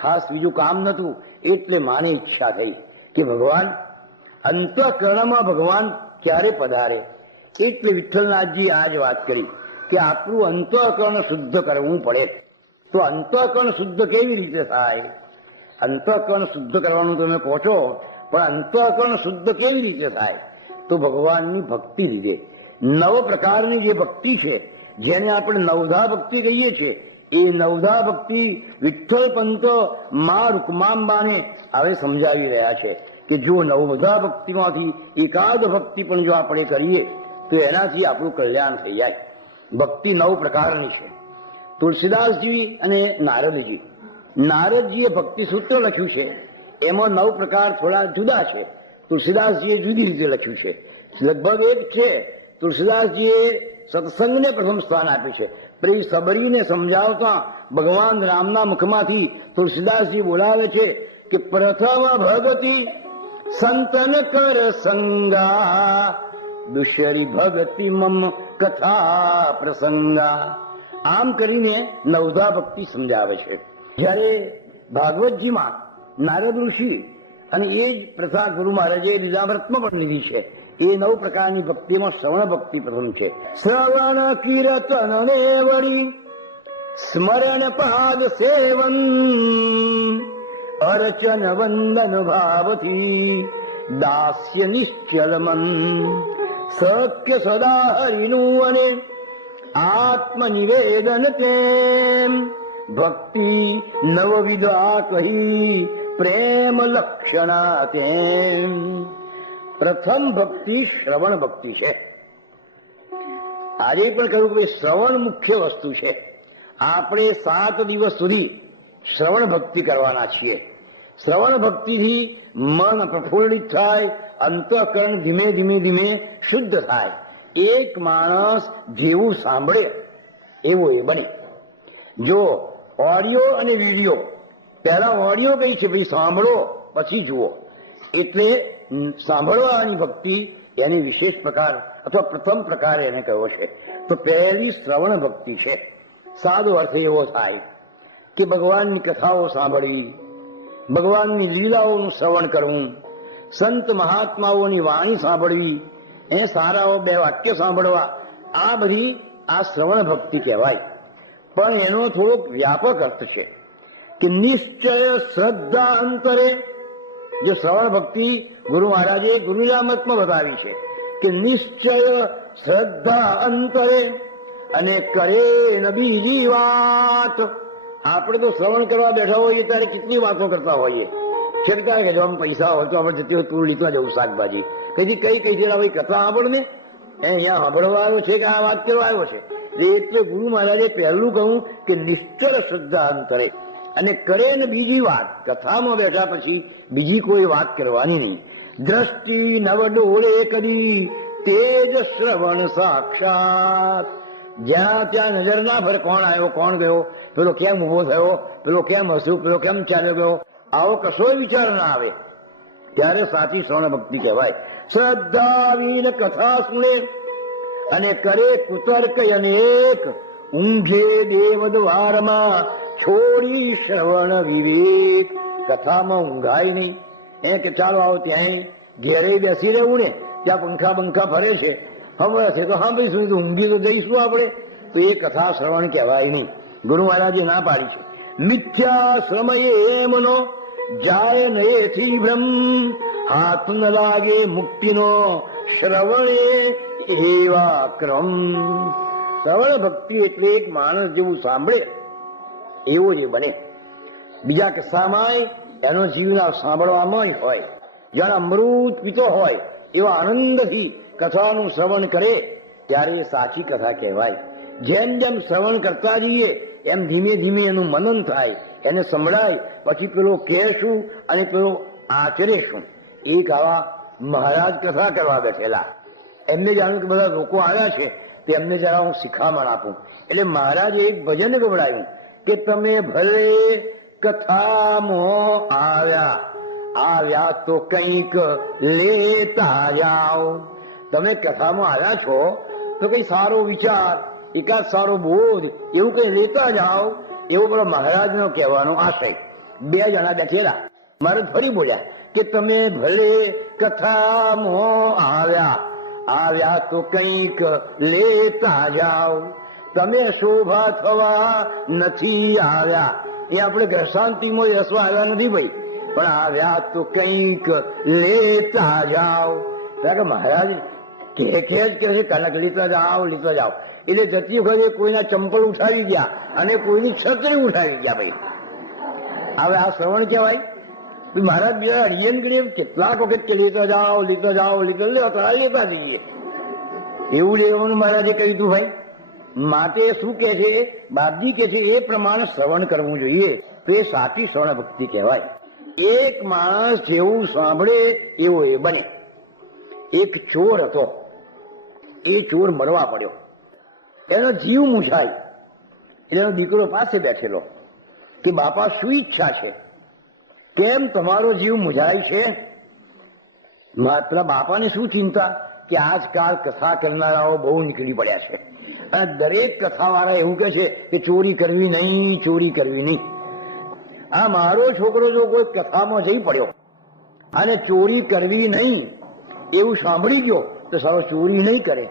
ખાસ બીજું કામ નતું, એટલે માને ઈચ્છા થઈ કે ભગવાન અંતઃકરણમાં ભગવાન ક્યારે પધારે. એટલે વિઠ્ઠલનાથજી આ જ વાત કરી કે આપણું અંતઃકરણ શુદ્ધ કરવું પડે. તો અંતઃકરણ શુદ્ધ કેવી રીતે થાય? અંતઃકરણ શુદ્ધ કરવાનું તમે કહો છો, પણ અંતઃકરણ શુદ્ધ કેવી રીતે થાય? તો ભગવાનની ભક્તિ લીધે. નવ પ્રકારની જે ભક્તિ છે, જેને આપણે નવધા ભક્તિ કહીએ છીએ, એ નવધા ભક્તિ વિઠ્ઠલ પંત મા રૂકમાંબાને હવે સમજાવી રહ્યા છે કે જો નવધા ભક્તિમાંથી એકાદ ભક્તિ પણ જો આપણે કરીએ તો એનાથી આપણું કલ્યાણ થઈ જાય. ભક્તિ નવ પ્રકારની છે. તુલસીદાસજી અને નારદજી. નારદજીએ ભક્તિ સૂત્ર લખ્યું છે, એમાં નવ પ્રકાર થોડા જુદા છે. તુલસીદાસજીએ જુદી રીતે લખ્યું છે. લગભગ એક છે. તુલસીદાસજીએ સત્સંગને પ્રથમ સ્થાન આપ્યું છે. પછી સબરીને સમજાવતા ભગવાન રામના મુખમાંથી તુલસીદાસજી બોલાવે છે કે પ્રથમ ભગતિ સંતન કર સંગા, દુશરી ભગતિ મમ કથા પ્રસંગા. આમ કરીને નવધા ભક્તિ સમજાવે છે. જ્યારે ભાગવતજીમાં નારદ ઋષિ અને એ જ પ્રથા ગુરુ મહારાજે લીલામૃતમાં પણ લીધી છે. એ નવ પ્રકારની ભક્તિમાં શ્રવણ ભક્તિ પ્રથમ છે. શ્રવણ કીર્તન ને વળી સ્મરણ પાદ સેવન, અર્ચન વંદન ભાવથી દાસ્ય નિશ્ચલ મન, સત્ય સદા હરિનું અને આત્મનિવેદન તેમ, ભક્તિ નવવિધ આ કહી પ્રેમ લક્ષણા તેમ. પ્રથમ ભક્તિ શ્રવણ ભક્તિ છે. આજે પણ કહ્યું કે શ્રવણ મુખ્ય વસ્તુ છે. આપણે 7 દિવસ સુધી શ્રવણ ભક્તિ કરવાના છીએ. શ્રવણ ભક્તિથી મન પ્રફુલ્લિત થાય, અંતઃકરણ ધીમે ધીમે ધીમે શુદ્ધ થાય. એક માણસ જેવું સાંભળે એવો એ બને. જો ઓડિયો અને વિડીયો, પહેલા ઓડિયો કઈ છે, પછી સાંભળો પછી જુઓ. એટલે સાંભળવાની ભક્તિ એની વિશેષ પ્રકાર અથવા પ્રથમ પ્રકાર એને કહ્યો છે. તો પહેલી શ્રવણ ભક્તિ છે. સાદો અર્થ એવો થાય કે ભગવાનની કથાઓ સાંભળવી, ભગવાનની લીલાઓનું શ્રવણ કરવું, સંત મહાત્માઓની વાણી સાંભળવી, એ સારાઓ 2 વાક્ય સાંભળવા, આ બધી આ શ્રવણ ભક્તિ કહેવાય. પણ એનો થોડોક વ્યાપક અર્થ છે કે નિશ્ચય શ્રદ્ધા અંતરે. જો શ્રવણ ભક્તિ ગુરુ મહારાજે ગુરુરામતમાં બતાવી છે કે નિશ્ચય શ્રદ્ધા અંતરે અને કરે ન બીજી વાત. આપણે તો શ્રવણ કરવા બેઠા હોઈએ ત્યારે કેટલી વાતો કરતા હોઈએ. છેડતા કે જો આમ પૈસા હોય તો આપણે જતી તું લીધવા જવું શાકભાજી કઈ કઈ છે ભાઈ કથા સાંભળ ને, અહીંયા સાંભળવા આવ્યો છે કે આ વાત કરવા આવ્યો છે. એટલે ગુરુ મહારાજે પહેલું કહ્યું કે નિશ્ચળ શ્રદ્ધા અંતરે અને કરે ને બીજી વાત. કથામાં બેઠા પછી બીજી કોઈ વાત કરવાની નહીં. દ્રષ્ટિ નવડોળે કદી તેજ શ્રવણ સાક્ષાત. જ્યાં ત્યાં નજર ના ફરે, કોણ આવ્યો કોણ ગયો, પેલો કેમ ઉભો થયો, પેલો કેમ હસ્યો, પેલો કેમ ચાલ્યો ગયો, આવો કશો વિચાર ના આવે. ત્યારે સાચી શ્રવણ ભક્તિ કહેવાય. શ્રદ્ધા વિન કથા સુણે અને કરે કુતર્ક અનેક, ઊંઘે દેવ દ્વારમાં છોડી શ્રવણ વિવેક. કથામાં ઊંઘાય નહીં. એ કે ચાલો આવો ત્યાં ઘેરે બેસી રહેવું ને, ત્યાં પંખા બંખા ફરે છે, હવે છે તો હા ભાઈ શું ઊંઘી તો જઈશું આપણે, તો એ કથા શ્રવણ કહેવાય નહીં. ગુરુ મહારાજે ના પાડી છે. મિથ્યા શ્રમયે એમનો જાય નયેથી ભ્રમ, હાથ ન લાગે મુક્તિનો શ્રવણે એવા ક્રમ. શ્રવણ ભક્તિ એટલે એક માણસ જેવું સાંભળે એવો જે બને. બીજા કશામાંય એનો જીવના સાંભળવામાં હોય. જાણે અમૃત પીતો હોય એવા આનંદથી કથાનું શ્રવણ કરે ત્યારે એ સાચી કથા કહેવાય. જેમ જેમ શ્રવણ કરતા જઈએ એમ ધીમે ધીમે એનું મનન થાય, એને સંભળાય, પછી પેલો કહે શું અને પેલો આચરે શું. એક આવા મહારાજ કથા કરવા બેઠેલા, એમને જાણ્યું કે બધા લોકો આવ્યા છે, તો એમને જરા હું શિખામણ આપું. એટલે મહારાજે એક ભજન ગવડાવ્યું કે તમે ભલે કથામાં આવ્યા તો કંઈક લેતા જાઓ. તમે કથામાં આવ્યા છો તો કઈ સારો વિચાર, એકાદ સારો બોધ એવું કઈ લેતા જાઓ, એવો પેલો મહારાજનો કહેવાનો આશય. બે જણા બેઠેલા. મહારાજ ફરી બોલ્યા કે તમે ભલે કથામાં આવ્યા તો કંઈક લેતા જાઓ, તમે શોભા થવા નથી આવ્યા. એ આપણે ઘર શાંતિમાં બેસવા આવ્યા નથી ભાઈ, પણ આવ્યા તો કંઈક લેતા જાઓ. મહારાજ કે કનક લેતા જાઓ લેતા જાઓ. એટલે જતી વખતે કોઈના ચંપલ ઉઠાવી ગયા અને કોઈની છત્રી ઉઠાવી ગયા ભાઈ. હવે આ શ્રવણ કહેવાય? મહારાજ બીજા અડિયન કેટલાક વખત કે લેતા જાઓ લેતા જાઓ લેતા જઈએ એવું લેવાનું મહારાજે કહ્યું હતું ભાઈ. માટે શું કે છે બાપજી કે છે એ પ્રમાણે શ્રવણ કરવું જોઈએ, તો એ સાચી શ્રવણ ભક્તિ કહેવાય. એક માણસ જેવું સાંભળે એવો એ બને. એક ચોર હતો, એ ચોર મળવા પડ્યો, એનો જીવ મૂંઝાય. એટલે એનો દીકરો પાસે બેઠેલો કે બાપા શું ઈચ્છા છે, કેમ તમારો જીવ મૂંઝાય છે? પેલા બાપાને શું ચિંતા કે આજકાલ કથા કરનારાઓ બહુ નીકળી પડ્યા છે અને દરેક કથાવાળા એવું કહે છે કે ચોરી કરવી નહીં, ચોરી કરવી નહીં. આ મારો છોકરો જો કોઈ કથામાં જઈ પડ્યો અને ચોરી કરવી નહીં એવું સાંભળી ગયો તો સારો ચોરી નહીં કરે,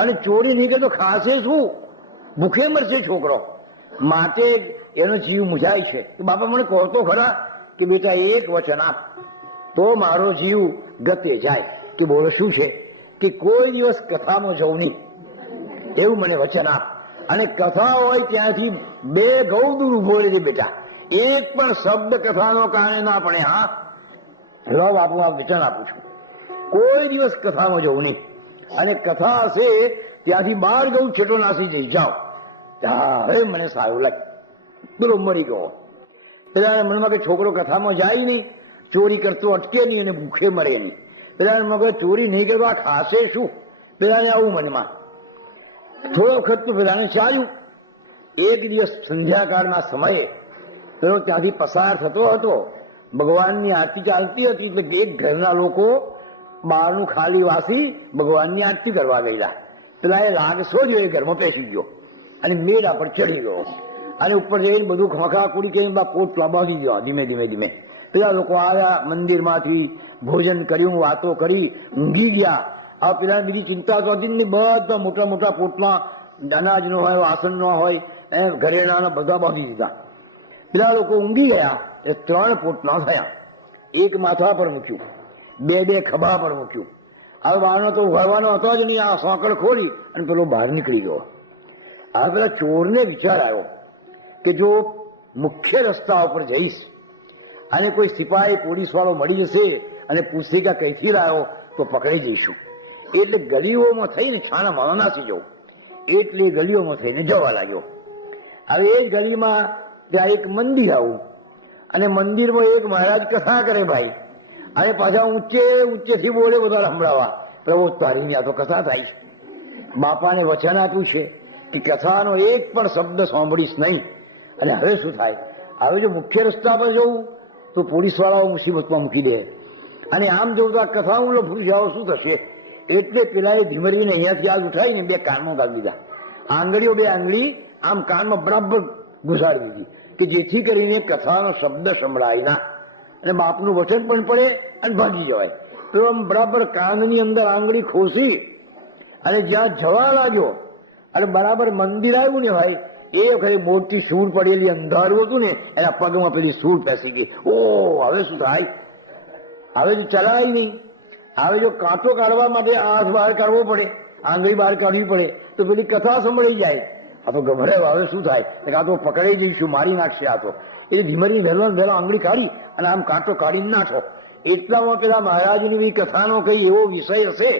અને ચોરી નહીં કરે તો ખાશે શું? ભૂખે મરશે છોકરો. માટે એનો જીવ મૂંઝાય છે. બાપા મને કહો તો ખરા કે બેટા એક વચન આપ તો મારો જીવ ગતે જાય. કે બોલો શું છે? કે કોઈ દિવસ કથામાં જવું નહીં એવું મને વચન આપ, અને કથા હોય ત્યાંથી 2 ગૌ દૂર ઉભો રહેજે બેટા, એક પણ શબ્દ કથાનો કારણે ના પડે. હા લો બાપુ આ વચન આપું છું, કોઈ દિવસ કથામાં જવું નહીં, અને કથા હશે ત્યાંથી 12 ગૌ છેટો નાસી જઈ જાઓ. હવે મને સારું લાગે, બોલો મરી ગયો. પેલા મનમાં કે છોકરો કથામાં જાય નહીં, ચોરી કરતો અટકે નહીં અને ભૂખે મરે નહીં. પેલા મગર ચોરી નહીં કરતો આ ખાશે શું? પેલાને આવું મનમાં. થોડો વખત તો પેલાને ચાલ્યું. એક દિવસ સંધ્યાકાળના સમયે પેલો ત્યાંથી પસાર થતો હતો, ભગવાનની આરતી ચાલતી હતી, એટલે એક ઘરના લોકો બહારનું ખાલી વાસી ભગવાનની આરતી કરવા ગયેલા. પેલા એ લાગશો જો એ ઘરમાં પેસી ગયો અને મેળા પર ચડી ગયો, અને ઉપર જઈને બધું ખોખા કુડી કરીને પોટ બાંધી ગયો. ધીમે ધીમે ધીમે પેલા લોકો આવ્યા મંદિરમાંથી, ભોજન કર્યું, વાતો કરી, ઊંઘી ગયા. આ પેલા બીજી ચિંતા તો હતી ને, બધા મોટા મોટા પોટમાં અનાજ નો હોય, વાસણ નો હોય, ઘરેણાના બધા બાંધી દીધા. પેલા લોકો ઊંઘી ગયા. એ 3 પોટલા થયા. એક માથા પર મૂક્યું, 2 ખભા પર મૂક્યું. હવે બહારનો તો ઉઘાડવાનો હતો જ નહીં. આ સાંકળ ખોલી અને પેલો બહાર નીકળી ગયો. હવે પેલા ચોરને વિચાર આવ્યો કે જો મુખ્ય રસ્તા ઉપર જઈશ અને કોઈ સિપાહી પોલીસ વાળો મળી જશે અને પૂછશે કે કઈથી લાવ્યો તો પકડી જઈશું. એટલે ગલીઓમાં થઈને છાણા માળા નાસી જવું. એટલે ગલીઓમાં થઈને જવા લાગ્યો. હવે એ જ ગલીમાં ત્યાં એક મંદિર આવું, અને મંદિરમાં એક મહારાજ કથા કરે ભાઈ, અને પાછા ઊંચેથી બોલે બધા સંભળાવા, પ્રભુ તારીની આ તો કથા થાય. બાપાને વચન આપ્યું છે કે કથાનો એક પણ શબ્દ સાંભળીશ નહીં. અને હવે શું થાય? હવે જો મુખ્ય રસ્તા પર જવું તો પોલીસ વાળાઓ મુસીબતમાં મૂકી દે, અને આમ જવું તો આ કથા હું લફું જાઓ શું થશે? એટલે પેલા એ ધીમરીને અહીંયાથી હાથ ઉઠાવીને 2 કાનમાં ગાળી દીધા. આંગળીઓ 2 આંગળી આમ કાનમાં બરાબર ઘુસાડી દીધી કે જેથી કરીને કથાનો શબ્દ સંભળાય ના, અને બાપનું વચન પણ પડે અને ભાગી જવાય. તો આમ બરાબર કાનની અંદર આંગળી ખોસી અને જ્યાં જવા લાગ્યો અને બરાબર મંદિર આવ્યું ને ભાઈ, એ વખતે મોટી સૂર પડેલી, અંધારું હતું ને, એના પગમાં પેલી સૂર પેસી ગઈ. ઓ હવે શું થાય? હવે જો ચલાય નહીં. હવે જો કાંટો કાઢવા માટે હાથ બહાર કાઢવો પડે, આંગળી બહાર કાઢવી પડે, તો પેલી કથા સંભળાઈ જાય. આ તો ગભરાયો. હવે શું થાય? આ તો પકડાઈ જઈશું, મારી નાખશે આ તો. એટલે ધીમરી વહેલો આંગળી કાઢી અને આમ કાંટો કાઢી નાખો. એટલામાં પેલા મહારાજની કથાનો કઈ એવો વિષય હશે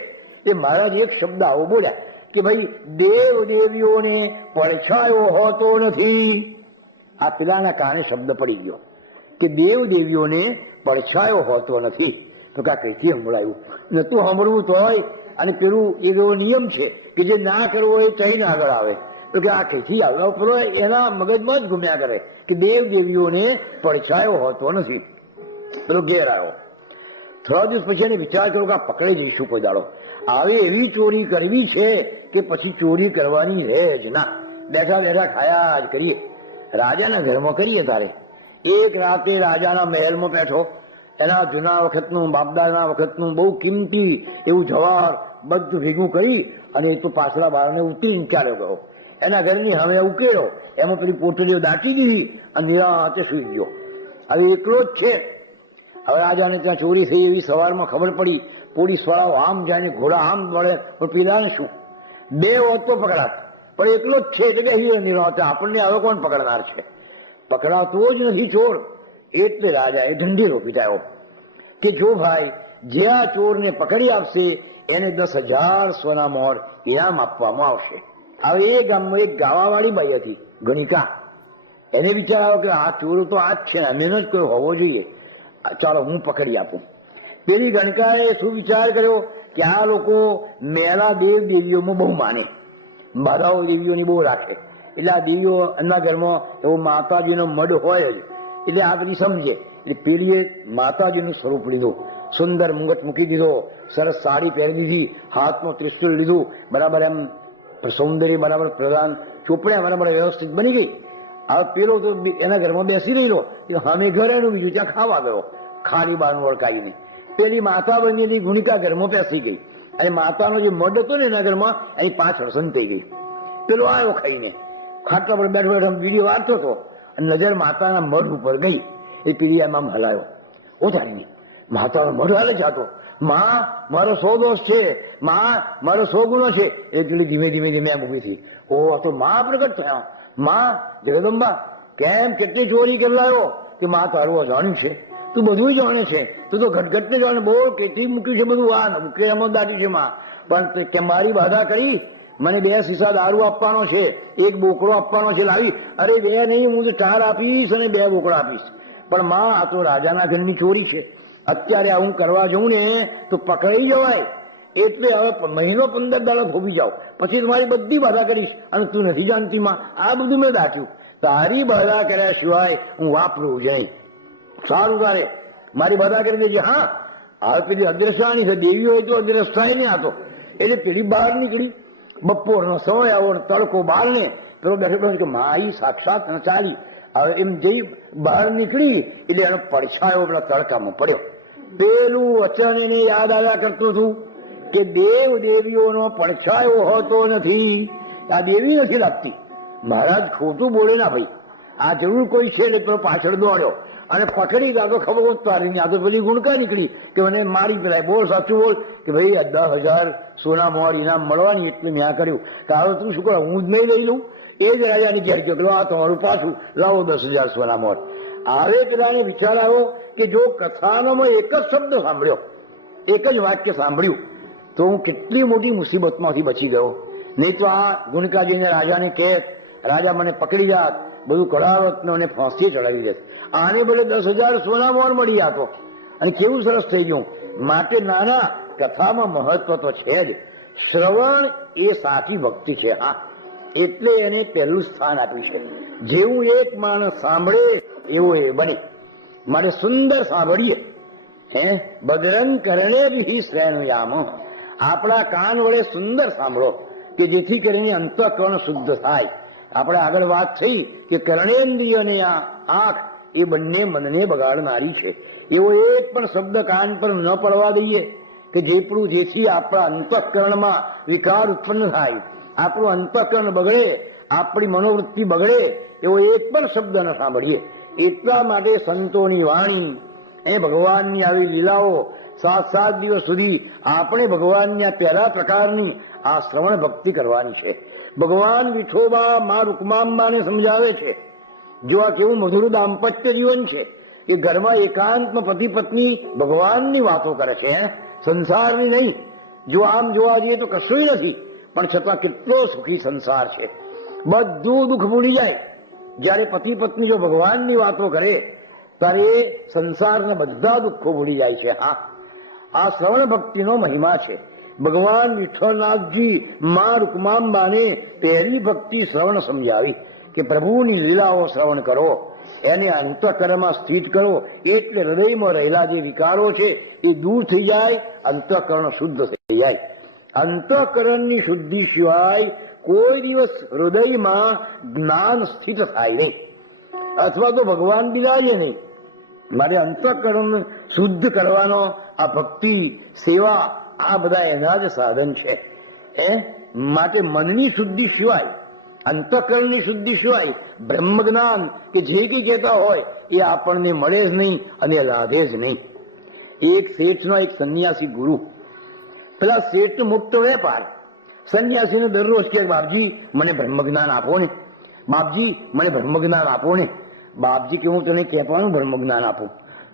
કે મહારાજ એક શબ્દ આવો બોલ્યા કે ભાઈ દેવ દેવીઓને પડછાયો હોતો નથી. આ પેલાના કારણે શબ્દ પડી ગયો કે દેવ દેવીઓને પડછાયો હોતો નથી. તો કા કઈથી સંભળાયું? નતું સાંભળવું તો હોય, અને પેલું એવો નિયમ છે કે જે ના કરવો એ ચહીને આગળ આવે. તો કે આ કઈથી આવ્યો? પેલો એના મગજમાં જ ઘૂમ્યા કરે કે દેવ દેવીઓને પડછાયો હોતો નથી. પેલો ઘેર આવ્યો. થોડા દિવસ પછી એને વિચાર કર્યો કે આ પકડી જઈશું કોઈ દાડો. આવી એવી ચોરી કરવી છે કે પછી ચોરી કરવાની રહે જ ના. બેઠા બેઠા ખાયા જ કરીએ. રાજાના ઘરમાં કરીએ તારે. એક રાતે રાજાના મહેલમાં બેઠો, એના જૂના વખતનું બાપદાદા વખતનું બહુ કિંમતી એવું જવાહર બધું ભેગું કરી અને એ તો પાછલા બારને ઉતરીને ચાલ્યો ગયો. એના ઘરની હવે ઉકેળ્યો, એમાં પેલી પોટલીઓ દાટી દીધી અને નિરાંતે સુઈ ગયો. હવે એકલો જ છે. હવે રાજાને ત્યાં ચોરી થઈ એવી સવારમાં ખબર પડી. પોલીસ વાળાઓ આમ જાય ને ઘોડા આમ દોડે, પણ પેલાને શું, 2 હોત તો પકડાત, પણ એકલો જ છે એટલે બેસી નિરાંતે. આપણને હવે કોણ પકડનાર છે? પકડાતો જ નથી ચોર. એટલે રાજાએ ઢંઢેરો પીટાયો કે જો ભાઈ, જે આ ચોરને પકડી આપશે એને 10,000 સોના મોહર ઇનામ આપવામાં આવશે. હવે એ ગામમાં એક ગાવાવાળી બાઈ હતી, ગણિકા. એને વિચાર આવ્યો કે આ ચોર તો આ જ છે, અમે જ કોઈ હોવો જોઈએ, ચાલો હું પકડી આપું. પેલી ગણકાએ શું વિચાર કર્યો કે આ લોકો મેલા દેવ દેવીઓમાં બહુ માને, બાધાઓ દેવીઓની બહુ રાખે, એટલે આ દેવીઓ એમના ઘરમાં એવો માતાજીનો મઢ હોય જ, એટલે આ બધી સમજે. એટલે પેલીએ માતાજીનું સ્વરૂપ લીધું, સુંદર મુંગટ મૂકી દીધો, સરસ સાડી પહેરી દીધી, હાથમાં ત્રિશુલ લીધું, બરાબર એમ સૌંદર્ય બરાબર પ્રધાન, ચોપડ્યા બરાબર વ્યવસ્થિત બની ગઈ. હવે પેલો તો એના ઘરમાં બેસી રહેલો, સામે ઘર એનું બીજું ત્યાં ખાવા ગયો, ખાલી બારનું ઓળખાઈને. પેલી માતા બનેલી ગુણિકા ઘરમાં બેસી ગઈ, અને માતાનો જે મઢ હતો ને એના ઘરમાં અહીં 5 વર્ષ થઈ ગઈ. પેલો આવ્યો ખાઈને, ખાટલા પર બેઠો બેઠો બીજી વાંચતો હતો, અને નજર માતાના મઢ ઉપર ગઈ. એ પેલી એમ હલાયો, ઓ જાણી માતાનો મઢ હાલે જાતો, માં મારો 100 દોષ છે, માં મારો 100 ગુનો છે. એ પેલી ધીમે ધીમે ધીમે એમ ઉભી થઈ. ઓ આ તો માં પ્રગટ થયા, માં જગદંબા કેમ કેટલી ચોરી કરલાયો? કે માં તારું અજાણ્યું છે, તું બધું જાણે છે, તું તો ઘટઘટને જાણે, બોલ કેટલી મૂક્યું છે બધું, આ મૂકેમાં દાટ્યું છે માં, પણ કે મારી બાધા કરી, મને 2 સીસા દારૂ આપવાનો છે, 1 બોકડો આપવાનો છે, લાવી. અરે 2 નહીં, હું તો 4 આપીશ અને 2 બોકડા આપીશ. પણ માં આ તો રાજાના ઘરની ચોરી છે, અત્યારે આવું કરવા જઉં ને તો પકડાઈ જવાય, એટલે હવે મહિનો 15 દાડા થોભી જાઓ, પછી તમારી બધી બાધા કરીશ. અને તું નથી જાણતી માં, આ બધું મેં દાટ્યું, તારી બાધા કર્યા સિવાય હું વાપરું જ નહીં. સારું તારે મારી બાધા કરી દેજે. હા હવે પેલી અદ્રશ્યાની છે, દેવી હોય તો અદ્રશ્ય થાય ને. આ તો એટલે પેલી બહાર નીકળી, બપોરનો સમય આવો, તડકો બાર ને, પેલો બેઠો કે માઈ સાક્ષાત ચાલી. હવે એમ જઈ બહાર નીકળી એટલે એનો પડછાયો પેલા તડકામાં પડ્યો. પેલું વચન એને યાદ આવ્યા કરતું હતું કે દેવ દેવીઓનો પડછાયો હોતો નથી, આ દેવી નથી લાગતી. મહારાજ ખોટું બોલે ના ભાઈ, આ જરૂર કોઈ છે એટલે પેલો પાછળ દોડ્યો અને પકડી ગયા તો ખબર હોત તારી. આ તો બધી ગુણકા નીકળી કે મને મારી પેલાય. બોલ સાચું બોલ કે ભાઈ 10,000 સોના મોહર ઇનામ મળવાની, એટલે મેં આ કર્યું. કે હવે તું શું કરો, હું જ નહીં લઈ લઉં? એ જ રાજાની ઘેર ગયો, આ તમારું પાછું લાવો 10,000 સોના મોહર. હવે પેલાને વિચાર આવ્યો કે જો કથાનોમાં એક જ શબ્દ સાંભળ્યો, એક જ વાક્ય સાંભળ્યું, તો હું કેટલી મોટી મુસીબતમાંથી બચી ગયો. નહીં તો આ ગુણકાજીને રાજાને કહે, રાજા મને પકડી જાત, બધું કઢાવત ને મને ફાંસી ચડાવી દેત. આને બદલે 10,000 સોના મોહર મળી જાતો, અને કેવું સરસ થઈ ગયું. માટે નાના કથામાં મહત્વ તો છે જ. શ્રવણ એ સાચી ભક્તિ છે. હા, એટલે એને પહેલું સ્થાન આપ્યું છે. જેવું એક માણસ સાંભળે એવો એ બને. માટે સુંદર સાંભળીએ. બદરંગ કરણે બી શ્રેણુયામ. આપણા કાન વડે સુંદર સાંભળો કે જેથી કરીને અંતઃકરણ શુદ્ધ થાય. આપણે આગળ વાત થઈ કે કર્ણેન્દ્રિય અને આ આંખ એ બંને મનને બગાડનારી છે. એવો એક પણ શબ્દ કાન પર ન પડવા દઈએ કે જેથી આપણા અંતઃકરણમાં વિકાર ઉત્પન્ન થાય, આપણું અંતઃકરણ બગડે, આપણી મનોવૃત્તિ બગડે, એવો એક પણ શબ્દ ન સાંભળીએ. એટલા માટે સંતોની વાણી, એ ભગવાનની આવી લીલાઓ, 7 દિવસ સુધી આપણે ભગવાનની આ પહેલા પ્રકારની આ શ્રવણ ભક્તિ કરવાની છે. ભગવાન વિઠોબા મા રૂકમાંબાને સમજાવે છે, જો આ કેવું મધુર દાંપત્ય જીવન છે કે ઘરમાં એકાંતમાં પતિ પત્ની ભગવાનની વાતો કરે છે, સંસારની નહીં. જો આમ જોવા જઈએ તો કશું નથી, પણ છતાં કેટલો સુખી સંસાર છે. બધું દુઃખ ભૂલી જાય જયારે પતિ પત્ની જો ભગવાનની વાતો કરે, ત્યારે એ સંસારના બધા દુઃખો ભૂલી જાય છે. હા, આ શ્રવણ ભક્તિનો મહિમા છે. ભગવાન વિઠ્ઠલનાથજી મા રૂકમાંબાને પહેલી ભક્તિ શ્રવણ સમજાવી કે પ્રભુની લીલાઓ શ્રવણ કરો, એને અંતઃકરણમાં સ્થિત કરો, એટલે હૃદયમાં રહેલા જે વિકારો છે એ દૂર થઈ જાય, અંતઃકરણ શુદ્ધ થઈ જાય. અંતઃકરણની શુદ્ધિ સિવાય કોઈ દિવસ હૃદયમાં જ્ઞાન સ્થિત થાય નહીં. અથવા તો ભગવાન બિરાજે નહીં. મારે અંતઃકરણ શુદ્ધ કરવાનો આ ભક્તિ, સેવા, આ બધા એના જ સાધન છે. માટે મનની શુદ્ધિ સિવાય, અંતઃકરણની શુદ્ધિ સિવાય બ્રહ્મ જ્ઞાન કે જે કંઈ કહેતા હોય એ આપણને મળે જ નહીં અને લાધે જ નહીં. એક શેઠનો એક સંન્યાસી ગુરુ, પેલા શેઠ મોટો વેપાર, સંન્યાસીને દરરોજ કે બાપજી મને બ્રહ્મ જ્ઞાન આપો ને, બાપજી મને બ્રહ્મ જ્ઞાન આપો ને. બાપજી કે હું તને કહેવાનું બ્રહ્મ જ્ઞાન આપું?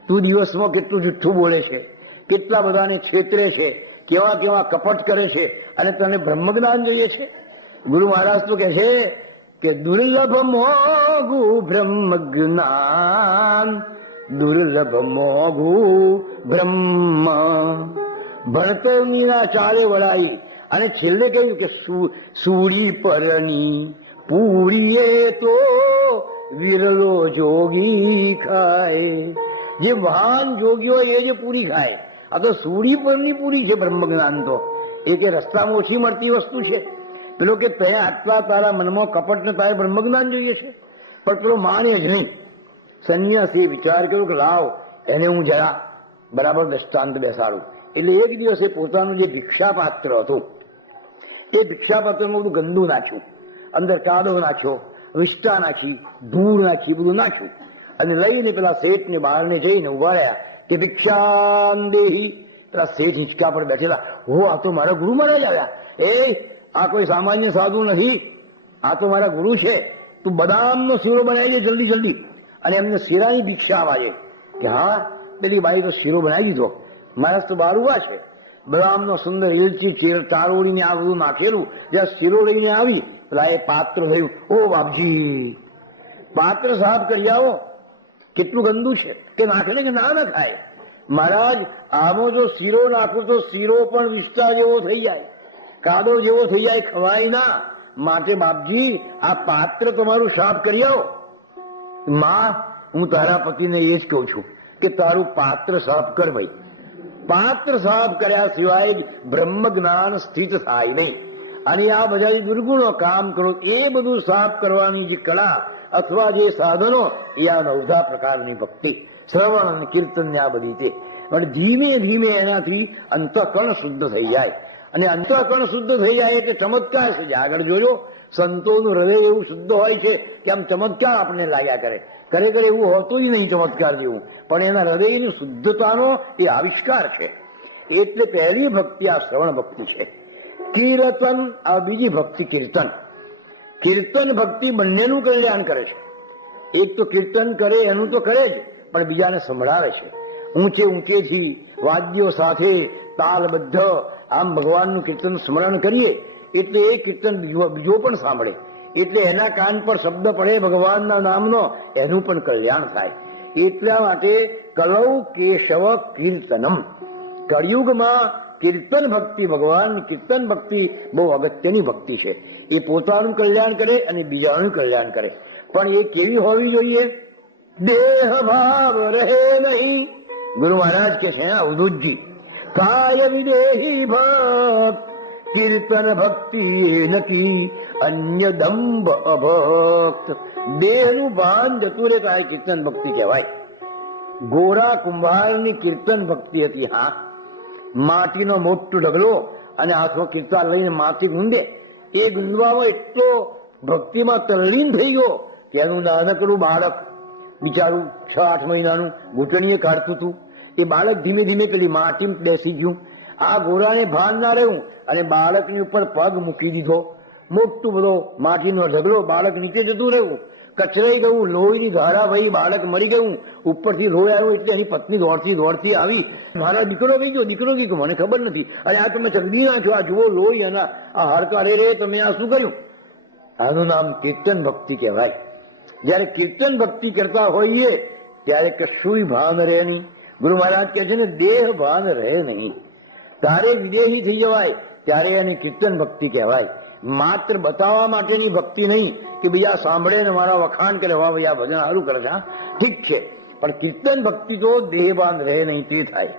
તું દિવસમાં કેટલું જુઠ્ઠું બોલે છે, કેટલા બધાને છેતરે છે, કેવા કેવા કપટ કરે છે, અને તને બ્રહ્મ જ્ઞાન જોઈએ છે? ગુરુ મહારાજ તો કહે છે કે દુર્લભ મોઘું બ્રહ્મ જ્ઞાન, દુર્લભ મોઘું બ્રહ્મ. ભણતરની ના ચાલે વળાઈ અને છેલ્લે કહ્યું કે સૂડી પરની પૂરીએ તો વિરલો જોગી ખાય. જે મહાન જોગીઓ એ જે પૂરી ખાય. આ તો સૂડી પરની પૂરી છે બ્રહ્મ જ્ઞાન તો. એ કે રસ્તામાં ઓછી મળતી વસ્તુ છે. પેલો કે ત્યાં આટલા તારા મનમાં કપટ ને તારે બ્રહ્મ જ્ઞાન જોઈએ છે, પણ પેલો માને જ નહીં. સંન્યાસીએ વિચાર કર્યો કે લાવ એને હું જરા બરાબર દ્રષ્ટાંત બેસાડું. એટલે એક દિવસે પોતાનું જે ભિક્ષા પાત્ર હતું એ ભિક્ષા પાત્રમાં બધું ગંદુ નાખ્યું, અંદર કાદવ નાખ્યો, વિષ્ટા નાખી, ધૂળ નાખી, બધું નાખ્યું અને લઈને પેલા શેઠને બહારને જઈને ઉભા રહ્યા કે ભિક્ષાન દેહી. પેલા શેઠ હિંચકા પર બેઠેલા, હો આ તો મારા ગુરુ મહારાજ આવ્યા. આ કોઈ સામાન્ય સાધુ નથી, આ તો મારા ગુરુ છે. તું બદામનો શીરો બનાવી દે જલ્દી જલ્દી. અને એમને શીરાની ભિક્ષા આવે કે હા પેલી બાઈ તો શીરો બનાવી દીધો. મહારાજ તો બહાર ઉભા છે, બદામનો સુંદર ઇલચી ચારોળીને આ બધું નાખેલું. જ્યાં શીરો લઈને આવી પેલા એ પાત્ર થયું, ઓ બાપજી પાત્ર સાફ કરી આવો, કેટલું ગંદુ છે. કે નાખે કે ના ખાય. મહારાજ આમાં જો શીરો નાખું તો શીરો પણ વિષ્ટા જેવો થઈ જાય, કાદો જેવો થઈ જાય, ખવાય ના. માટે બાપજી આ પાત્ર તમારું સાફ કરી આવો. માં હું તારા પતિને એ જ કહું છું કે તારું પાત્ર સાફ કર ભાઈ. પાત્ર સાફ કર્યા સિવાય બ્રહ્મ જ્ઞાન સ્થિત થાય નહીં. અને આ બધા દુર્ગુણો કામ કરો એ બધું સાફ કરવાની જે કળા અથવા જે સાધનો એ આ 9 પ્રકારની ભક્તિ, શ્રવણ અને કીર્તન ને આ બધી તે. પણ ધીમે ધીમે એનાથી અંતઃકરણ શુદ્ધ થઈ જાય. અને અંતઃકરણ શુદ્ધ થઈ જાય એટલે ચમત્કાર છે. આગળ જોયો સંતોનું હૃદય એવું શુદ્ધ હોય છે કે આમ ચમત્કાર આપણને લાગ્યા કરે. ખરેખર એવું હોતું જ નહીં ચમત્કાર જેવું, પણ એના હૃદયની શુદ્ધતાનો એ આવિષ્કાર છે. એટલે પહેલી ભક્તિ આ શ્રવણ ભક્તિ છે. કીર્તન આ બીજી ભક્તિ કીર્તન. કીર્તન ભક્તિ બંનેનું કલ્યાણ કરે છે. એક તો કીર્તન કરે એનું તો કરે જ, પણ બીજાને સંભળાવે છે. ઊંચે ઊંચેથી વાદ્યો સાથે તાલબદ્ધ આમ ભગવાનનું કીર્તન સ્મરણ કરીએ એટલે એ કીર્તન બીજો પણ સાંભળે. એટલે એના કાન પર શબ્દ પડે ભગવાનના નામનો, એનું પણ કલ્યાણ થાય. એટલા માટે કલૌ કેશવ કીર્તનમ. કળિયુગમાં કીર્તન ભક્તિ, ભગવાનની કીર્તન ભક્તિ બહુ અગત્યની ભક્તિ છે. એ પોતાનું કલ્યાણ કરે અને બીજાનું કલ્યાણ કરે. પણ એ કેવી હોવી જોઈએ? દેહ ભાવ રહે નહીં. ગુરુ મહારાજ કે છે અવધૂતજી, કાય વિદેહી ભક્ત કીર્તન ભક્તિ નકી અન્ય દંભ અભક્ત. દેહનું ભાન જતું રહે તો આ કીર્તન ભક્તિ કહેવાય. ગોરા કુંભારની કીર્તન ભક્તિ હતી. હા, માટીનો મોટો ઢગલો અને હાથમાં કીર્તન લઈને માટી ગુંદે. એ ગુંદવામાં એટલો ભક્તિમાં તલ્લીન થઈ ગયો કે એનું નાનકડું બાળક બિચારું 6-8 મહિનાનું ઘૂંટણીએ કાઢતું હતું. એ બાળક ધીમે ધીમે પેલી માટીમાં બેસી ગયું. આ ગોરાને ભાન ના રહ્યું અને બાળકની ઉપર પગ મૂકી દીધો. મોટું બધો માટીનો ઢગલો, બાળક નીચે જતું રહ્યું, કચરાઈ ગયું, લોહીની ધારા વહી, બાળક મરી ગયું. ઉપરથી લોહી આવ્યું એટલે એની પત્ની દોડતી આવી, મારા દીકરો ગઈ ગયો. દીકરો ગઈ ગયો મને ખબર નથી. અને આ તમે ચંદી નાખ્યો, આ જુઓ લોહી અને આ હાડકા રે તમે આ શું કર્યું? આનું નામ કીર્તન ભક્તિ કહેવાય. જયારે કીર્તન ભક્તિ કરતા હોઈએ ત્યારે કશું ભાન રહે નહીં. ગુરુ મહારાજ કહે છે ને, દેહ ભાન રહે નહીં. તારે વિદેહી થઈ જવાય ત્યારે એની કીર્તન ભક્તિ કહેવાય. માત્ર બતાવવા માટેની ભક્તિ નહીં કે બીજા સાંભળે ને મારા વખાણ કરે, વાહ ભાઈ આ ભજન સારું કરે છે, ઠીક છે. પણ કીર્તન ભક્તિ તો દેહ ભાન રહે નહીં તે થાય.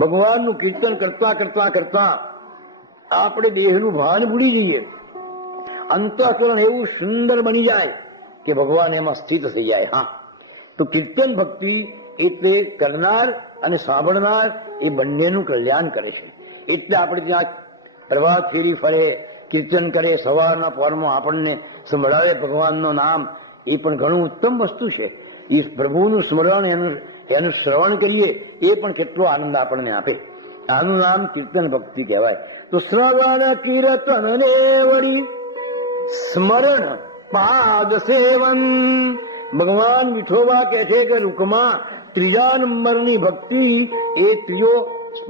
ભગવાનનું કીર્તન કરતા કરતા કરતા આપણે દેહનું ભાન ભૂલી જઈએ. અંતઃકરણ એવું સુંદર બની જાય કે ભગવાન એમાં સ્થિત થઈ જાય. હા, તો કીર્તન ભક્તિ એટલે કરનાર અને સાંભળનાર એ બંનેનું કલ્યાણ કરે છે. એટલે આપણે ત્યાં પ્રભાત ફેરી ફરે, કીર્તન કરે, સવારના પહોરમાં આપણને સંભળાવે ભગવાનનું નામ, એ પણ ઘણું ઉત્તમ વસ્તુ છે. એ પ્રભુનું સ્મરણ, એનું શ્રવણ કરીએ એ પણ કેટલો આનંદ આપણને આપે. આનું નામ કીર્તન ભક્તિ કહેવાય. તો શ્રવણ કીર્તન ને વળી સ્મરણ પાદ સેવન. ભગવાન વિઠોબા કહે છે કે રૂકમાં ત્રીજા નંબરની ભક્તિ, એ ત્રીજો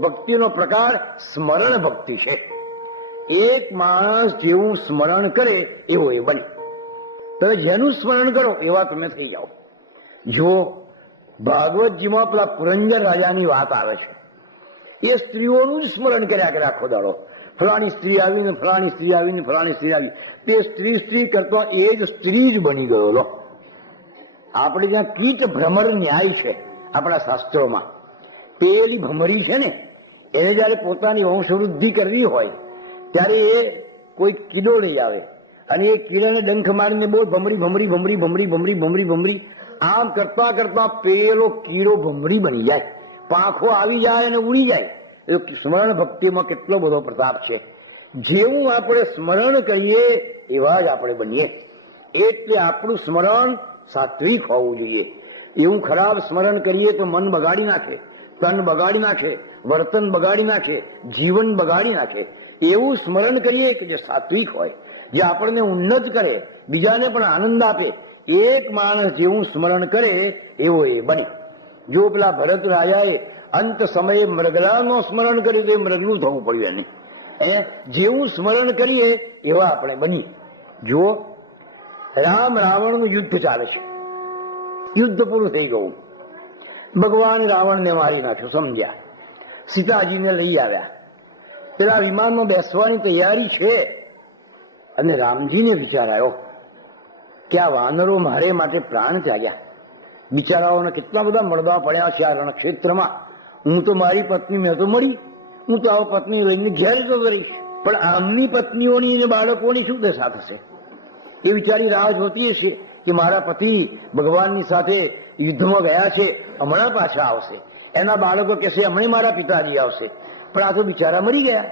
ભક્તિનો પ્રકાર સ્મરણ ભક્તિ છે. એક માણસ જેવું સ્મરણ કરે એવો એ બને. તમે જેનું સ્મરણ કરો એવા તમે થઈ જાઓ. જો ભાગવતજીમાં પેલા પુરંજર રાજાની વાત આવે છે, એ સ્ત્રીઓનું જ સ્મરણ કર્યા કરે આખો દાડો. ફલાણી સ્ત્રી આવીને, ફલાણી સ્ત્રી આવીને, ફલાણી સ્ત્રી આવી. તે સ્ત્રી કરતા એ જ સ્ત્રી જ બની ગયો. લો, આપણે ત્યાં કીટ ભ્રમર ન્યાય છે આપણા શાસ્ત્રોમાં. પેલી ભમરી છે ને, એને જયારે પોતાની વંશવૃદ્ધિ કરવી હોય ત્યારે એ કોઈ કીડો લઈ આવે અને એ કીડાને ડંખ મારીને બોલ ભમરી ભમરી ભમરી ભમરી ભમરી ભમરી ભમરી, આમ કરતા કરતા પેલો કીડો ભમરી બની જાય, પાંખો આવી જાય અને ઉડી જાય. એ સ્મરણ ભક્તિમાં કેટલો બધો પ્રતાપ છે. જેવું આપણે સ્મરણ કરીએ એવા જ આપણે બનીએ. એટલે આપણું સ્મરણ સાત્વિક હોવું જોઈએ. એવું ખરાબ સ્મરણ કરીએ તો મન બગાડી નાખે, તન બગાડી નાખે, વર્તન બગાડી નાખે, જીવન બગાડી નાખે. એવું સ્મરણ કરીએ કે જે સાત્વિક હોય, જે આપણને ઉન્નત કરે, બીજાને પણ આનંદ આપે. એક માણસ જેવું સ્મરણ કરે એવો એ બને. જો પેલા ભરત રાજાએ અંત સમયે મૃગલાનું સ્મરણ કર્યું તો એ મૃગલું થવું પડ્યું એને. જેવું સ્મરણ કરીએ એવા આપણે બની. જો રામ રાવણનું યુદ્ધ ચાલે છે, યુદ્ધ પૂરું થઈ ગયું, ભગવાન રાવણને મારી નાખ્યો, સમજ્યા. સીતાજીને લઈ આવ્યા, પેલા વિમાનમાં બેસવાની તૈયારી છે, અને રામજીને વિચાર આવ્યો કે આ વાનરો મારે માટે પ્રાણ ત્યાગ્યા. બિચારાઓને કેટલા બધા મળવા પડ્યા છે આ રણક્ષેત્રમાં. હું તો મારી પત્ની મેં તો મળી, હું તો આ પત્ની લઈને ઘેર તો કરીશ, પણ આમની પત્નીઓની અને બાળકોની શું દશા થશે? એ વિચારી રાહ જોતી હશે કે મારા પતિ ભગવાનની સાથે યુદ્ધમાં ગયા છે, હમણાં પાછા આવશે. એના બાળકો કહેશે હમણાં મારા પિતાજી આવશે. પણ આ તો બિચારા મરી ગયા.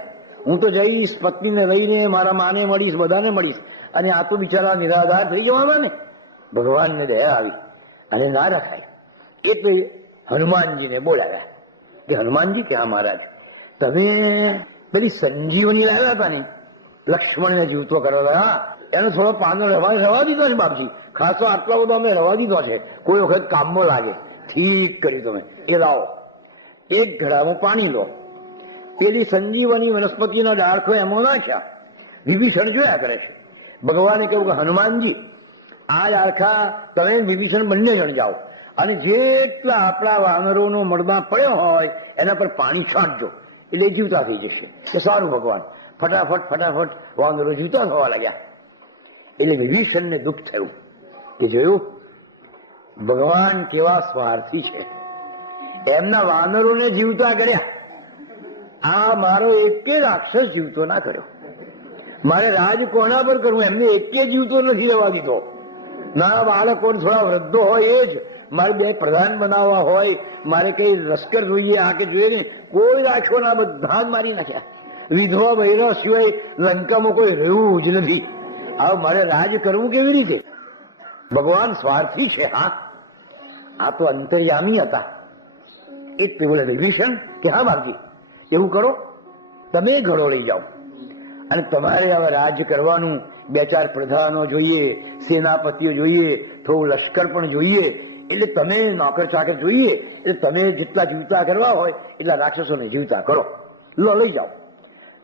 હું તો જઈશ, પત્નીને લઈને મારા માને મળીશ, બધાને મળીશ, અને આ તો બિચારા નિરાધાર થઈ જવાના ને. ભગવાનને દયા આવી અને ના રખાય. એટલે હનુમાનજીને બોલાવ્યા કે હનુમાનજી કે હા મહારાજ, તમે પેલી સંજીવની લાવ્યા હતા ને, લક્ષ્મણને જીવતો કરવા, એનો થોડો પાનો રવા દીધો છે બાપજી. ખાસો આટલો બધો અમે રવા દીધો છે, કોઈ વખત કામમાં લાગે. ઠીક કર્યું તમે, એ લાવો. એક ઘડામાં પાણી લો, પેલી સંજીવની વનસ્પતિના ડાળખો એમાં નાખ્યા. વિભીષણ જોયા કરે છે. ભગવાને કહ્યું કે હનુમાનજી, આ ડાળખા તમે વિભીષણ બંને જણ જાઓ અને જેટલા આપણા વાનરોનો મળમાં પડ્યો હોય એના પર પાણી છાંટજો, એટલે જીવતા થઈ જશે. કે સારું ભગવાન. ફટાફટ ફટાફટ વાનરો જીવતા થવા લાગ્યા. એટલે વિભીષણને દુઃખ થયું કે જોયું ભગવાન કેવા સ્વાર્થી છે, એમના વાનરોને જીવતા કર્યા, આ મારો એકે રાક્ષસ જીવતો ના કર્યો. મારે રાજ કોના પર કરવું, એમને એકે જીવતો નથી રહેવા દીધો. નાના બાળકો થોડા વૃદ્ધો હોય એ જ મારે બે પ્રધાન બનાવવા હોય, મારે કઈ લશ્કર જોઈએ, આ કે જોઈએ ને, કોઈ રાખ્યો ના, બધા જ મારી નાખ્યા. વિધવા બૈરા સિવાય લંકામાં કોઈ રહ્યું જ નથી. હવે મારે રાજ કરવું કેવી રીતે? ભગવાન સ્વાર્થી છે. હા, આ તો અંતર્યામી હતા. એટલે બોલે વિભીષણ કે હા બાપજી, એવું કરો, તમે ઘડો લઈ જાઓ અને તમારે હવે રાજ કરવાનું, બે ચાર પ્રધાનો જોઈએ, સેનાપતિઓ જોઈએ, થોડું લશ્કર પણ જોઈએ, એટલે તમે નોકર ચાકર જોઈએ, એટલે તમે જેટલા જીવતા કરવા હોય એટલા રાક્ષસોને જીવતા કરો, લો લઈ જાઓ.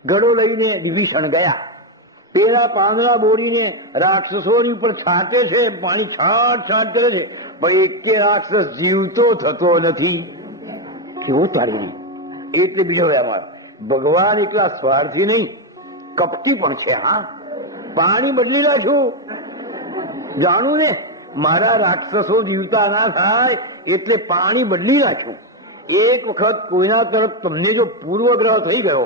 ઘડો લઈને વિભીષણ ગયા. પેલા પાંદડા બોરીને રાક્ષસોની ઉપર છાંટે છે, પાણી છાંટ છાંટ કરે છે, પણ એકે રાક્ષસ જીવતો થતો નથી. કેવું ચાલી? એટલે બીજો વ્યવહાર. ભગવાન એટલા સ્વાર્થી નહીં, કપટી પણ છે. હા, પાણી બદલી નાખ્યું, જાણું ને મારા રાક્ષસો જીવતા ના થાય એટલે પાણી બદલી નાખ્યું. એક વખત કોઈના તરફ તમને જો પૂર્વગ્રહ થઈ ગયો,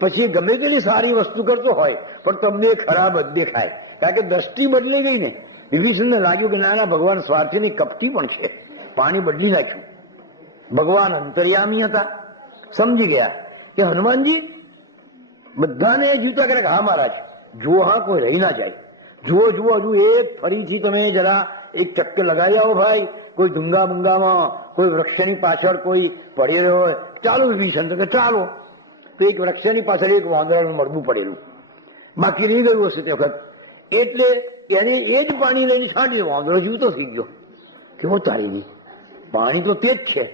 પછી ગમે તેટલી સારી વસ્તુ કરતો હોય પણ તમને ખરાબ જ દેખાય, કારણ કે દ્રષ્ટિ બદલી ગઈ ને. વિભીષણને લાગ્યું કે ના ભગવાન સ્વાર્થી નહીં, કપટી પણ છે. પાણી બદલી નાખ્યું. ભગવાન અંતર્યામી હતા, સમજી ગયા કે હનુમાનજી બધાને જીવતા કરે. હા મહારાજ, જુઓ, હા, કોઈ રહી ના જાય. જુઓ જુઓ, હજુ એક ફરીથી તમે જરા એક ચક્કર લગાવી આવો ભાઈ. કોઈ ડુંગા બુંગામાં, કોઈ વૃક્ષની પાછળ કોઈ પડી રહ્યો હોય, ચાલો વિભીષણ. તો કે ચાલો. તો એક વૃક્ષની પાછળ એક વાંદરાનું મરબું પડેલું, બાકી રહી ગયું હશે તે વખત. એટલે એને એ જ પાણી લઈને છાંટી, વાંદરો જીવતો થઈ ગયો. કેવો તારીની પાણી તો તે જ છે.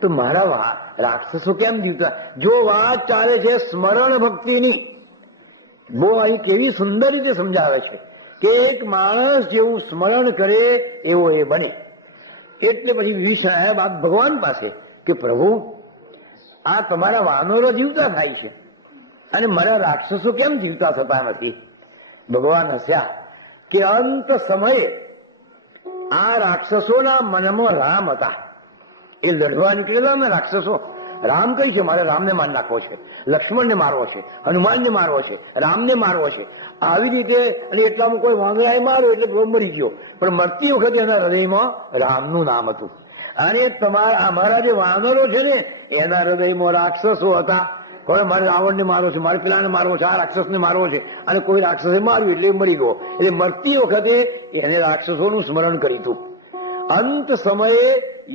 તો મારા રાક્ષસો કેમ જીવતા? જો વાત ચાલે છે સ્મરણ ભક્તિની, બહુ અહીં કેવી સુંદર રીતે સમજાવે છે કે એક માણસ જેવું સ્મરણ કરે એવો એ બને. એટલે પછી વિભીષણ આવ્યા બાપ ભગવાન પાસે કે પ્રભુ, આ તમારા વાનરો જીવતા થાય છે અને મારા રાક્ષસો કેમ જીવતા થતા નથી? ભગવાન હસ્યા કે અંત સમયે આ રાક્ષસોના મનમાં રામ હતા. એ લડવા નીકળેલા ને રાક્ષસો. રામ કઈ છે? મારે રામને માર નાખવો છે, લક્ષ્મણને મારવો છે, હનુમાનને મારવો છે, રામને મારવો છે. આવી રીતે, અને એટલામાં કોઈ વાંદરાએ માર્યો એટલે મરી ગયો. પણ મરતી વખતે એના હૃદયમાં રામનું નામ હતું. અને અમારા જે વાનરો છે ને, એના હૃદયમાં રાક્ષસો હતા. કોઈ મારે રાવણને મારવો છે, મારે પેલાને મારવો છે, આ રાક્ષસને મારવો છે. અને કોઈ રાક્ષસે માર્યું એટલે મરી ગયો. એટલે મરતી વખતે એને રાક્ષસોનું સ્મરણ કર્યું હતું. અંત સમયે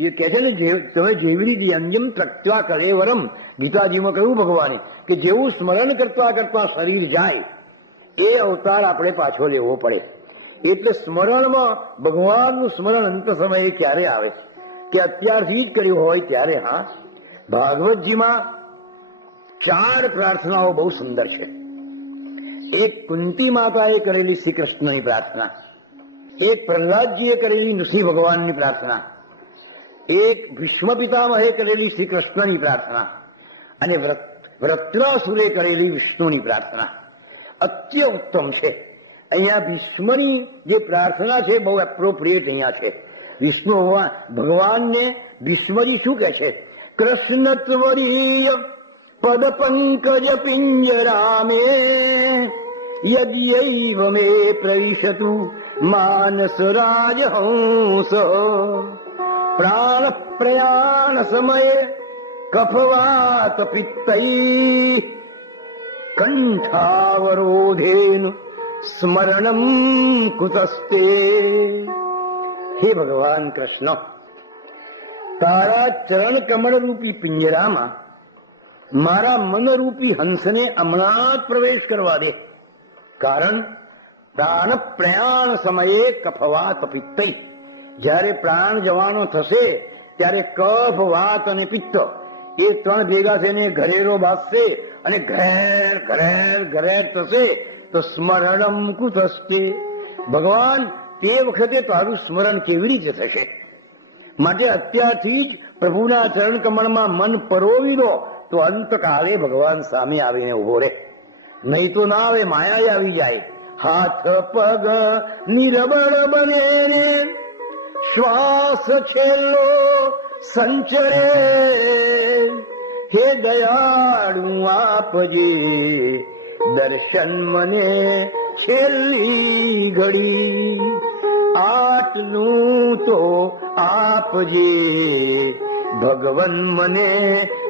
એ કહે છે ને, તમે જેવી રીતે અંજમ પ્રત્યા કરે વરમ, ગીતાજીમાં કહ્યું ભગવાને કે જેવું સ્મરણ કરતા કરતા શરીર જાય એ અવતાર આપણે પાછો લેવો પડે. એટલે સ્મરણમાં ભગવાનનું સ્મરણ અંત સમયે ક્યારે આવે? કે અત્યારથી જ કર્યું હોય ત્યારે. હા, ભાગવતજીમાં 4 પ્રાર્થનાઓ બહુ સુંદર છે. એક કુંતી માતાએ કરેલી શ્રી કૃષ્ણની પ્રાર્થના, એક પ્રહલાદજીએ કરેલી નૃસિંહ ભગવાનની પ્રાર્થના, એક ભીષ્મ પિતામહે કરેલી શ્રી કૃષ્ણની પ્રાર્થના, અને વૃત્રાસુરે કરેલી વિષ્ણુની પ્રાર્થના. અત્ય ઉત્તમ છે. અહીંયા ભીષ્મની જે પ્રાર્થના છે બહુ એપ્રોપ્રિએટ અહીંયા છે. વિષ્ણુ ભગવાનને ભીષ્મજી શું કહે છે? કૃષ્ણ ત્વરીય પદ પંકજ પિંજરામે યદ્યૈવ મે પ્રવિશતુ માનસ રાજહંસ પ્રાણ પ્રયાણ સમયે કફવાત પિત્તૈ કંઠાવરોધેન સ્મરણમ કુતસ્તે. હે ભગવાન કૃષ્ણ, તારા ચરણ કમળ રૂપી પિંજરામાં મારા મનરૂપી હંસને હમણાં જ પ્રવેશ કરવા દે. કારણ પ્રાણ પ્રયાણ સમયે કફવાત પિત્તૈ, જ્યારે પ્રાણ જવાનો થશે ત્યારે કફ, વાત અને પિત્ત એ 3 ભેગા થઈને ઘરેરો બાંધશે અને ઘેર ઘરેર ઘરેર થશે. તો સ્મરણમ કુતસ્તે, ભગવાન તે વખતે તારું સ્મરણ કેવી રીતે થશે? માટે અત્યારથી જ પ્રભુના ચરણ કમળમાં મન પરોવી દો, તો અંતકાલે ભગવાન સામે આવીને ઉભો રહે. નહીં તો ના આવે, માયા આવી જાય. હાથ પગ નિરબળ બને રે, શ્વાસ છેલ્લો સંચરે, હે દયાળુ આપજે દર્શન મને છેલ્લી ઘડી. આટલું તો આપજે ભગવન મને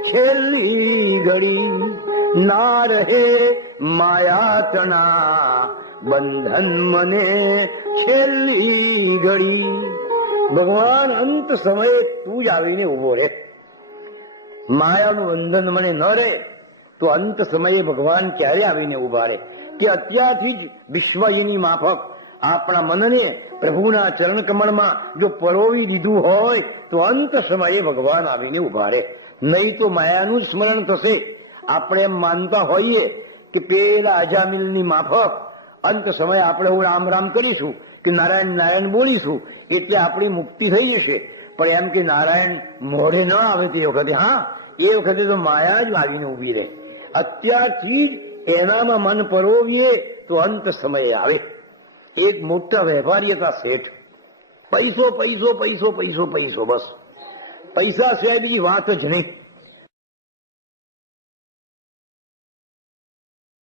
છેલ્લી ઘડી. ના રહે માયાતણા બંધન મને છેલ્લી ઘડી. ભગવાન અંત સમયે તું જ આવીને ઉભો રહે. માયાનું બંધન મને ન રહે તો અંત સમયે ભગવાન ક્યારે આવીને ઉભા રહે? કે અત્યારથી જ વિશ્વજીની માફક આપણા મનને પ્રભુના ચરણ કમળમાં જો પરોવી દીધું હોય તો અંત સમયે ભગવાન આવીને ઉભા રહે. નહીં તો માયાનું જ સ્મરણ થશે. આપણે એમ માનતા હોઈએ કે પેલા અજામિલની માફક અંત સમયે આપણે હું રામ રામ કરીશું કે નારાયણ નારાયણ બોલીશું એટલે આપણી મુક્તિ થઈ જશે. પણ એમ કે નારાયણ મોઢે ન આવે તે વખતે, હા, એ વખતે તો માયા જ આવીને ઉભી રહે. અત્યારથી જ એનામાં મન પરોવીએ તો અંત સમયે આવે. એક મોટા વેપારી હતા શેઠ. પૈસો પૈસો પૈસો પૈસો પૈસો, બસ પૈસા સિવાય બીજી વાત જ નહીં.